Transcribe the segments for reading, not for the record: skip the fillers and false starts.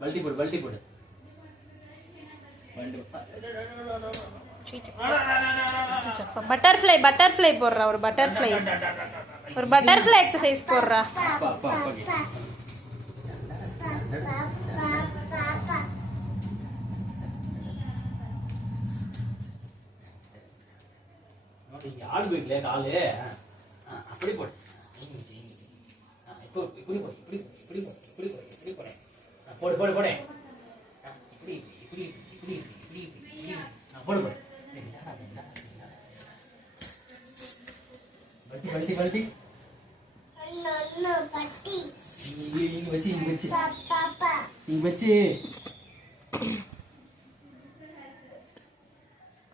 பல்டி போடு பட்டர்ஃப்ளை போடுறா. ஒரு பட்டர்ஃப்ளை எக்ஸசைஸ் போடுறா. ஆள் வீட்டுல காலு அப்படி போடு. இப்படி போடு. போடு போடு போடு. இப்படி போடு போடு. பல்டி இங்க வச்சு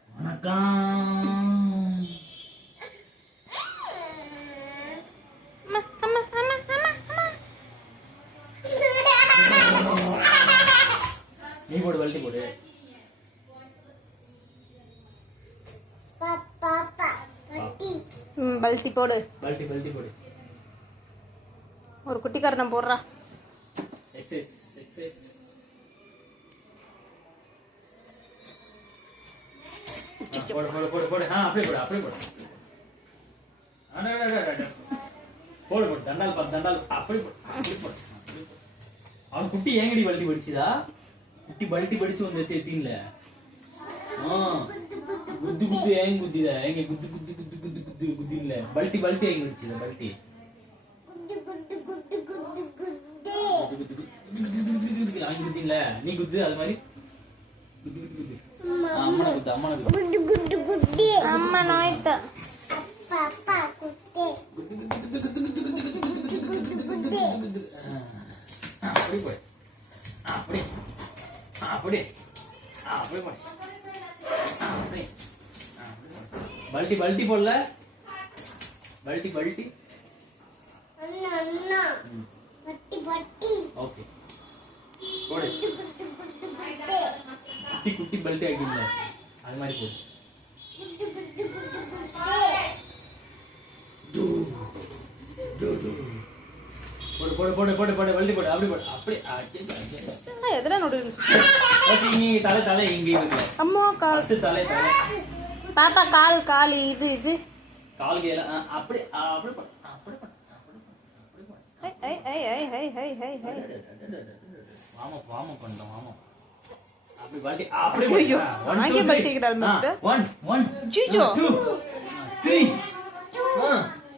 வணக்கம். நீ போடு பல்டி போடு. பல்டி போடு. பல்டி போடு. ஒரு குட்டிக்காரனம் போடுறா. எக்ஸசைஸ் போடு. அப்படியே போடு. போடு தண்டால் அப்படி போடு. அவன் குட்டி ஏங்கடி பல்டி படிச்சுதா? குட்டி பல்டி படிச்சு வந்து எத்தீன்ல குத்து ஏங்க குத்திதா? எங்க குத்து இல்ல பல்டி ஏங்க படிச்சுதா? பல்டி நீ குத்து அது மாதிரி அம்மா நாய்த்த பல்டி போடல. பல்டி ஓகே போடு. குட்டி பல்டி ஆகிடல அது மாதிரி போடு. போடு பல்டி போடு. அப்படி போடு. எதுல நோடு தலை இங்க இருக்கு. அம்மா கால் தலை பாப்பா கால் இது கால் கேல அப்படி வாமா பண்ணோம். அப்படி பல்டி ஐயோ நாங்க பல்டி கிடால் மத்த 1 2 3